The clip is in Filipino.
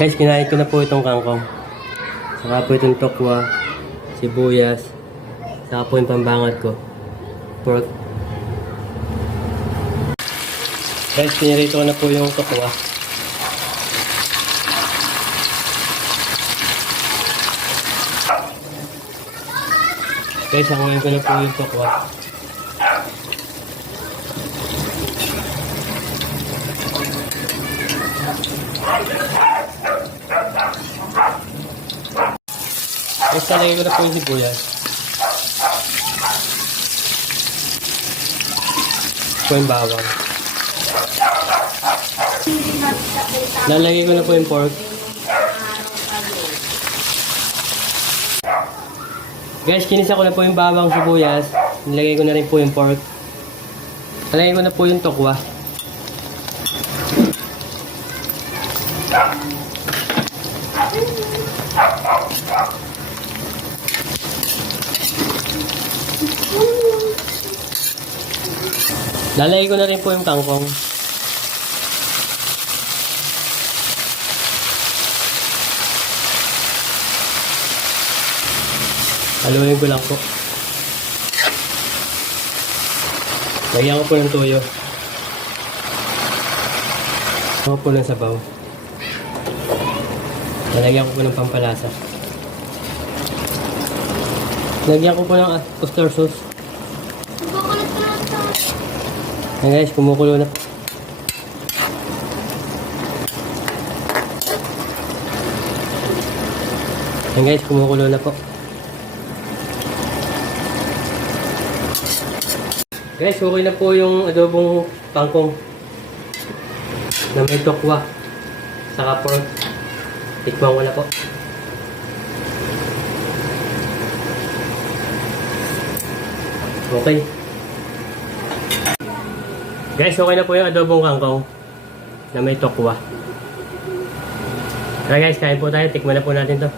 Guys, kinain ko na po itong kangkong. Saka po itong tokwa, sibuyas, saka po yung pambangat ko. Pork. Guys, pinirito ko na po yung tokwa. Guys, hanguin ko na po yung tokwa. Guys, talagay ko na po yung sibuyas. Po yung bawang. Lalagay ko na po yung pork. Guys, kinisa ko na po yung bawang, sibuyas. Nilagay ko na rin po yung pork. Nilagay ko na po yung tokwa. Lalagay ko na rin po yung kangkong. Haluin ko lang po. Lagyan ko po ng tuyo. Lagyan ko po ng sabaw. Lalagyan ko po ng pampalasa. Lagyan ko po ng oyster sauce. Ayan guys, kumukulo na. Ayan guys, kumukulo na po. Guys, okay na po yung adobong kangkong na may tokwa saka pork. Tikman ko na po. Okay. Guys, okay na po yung adobong kangkong na may tokwa. Tara guys, kain po tayo. Tikman na po natin to.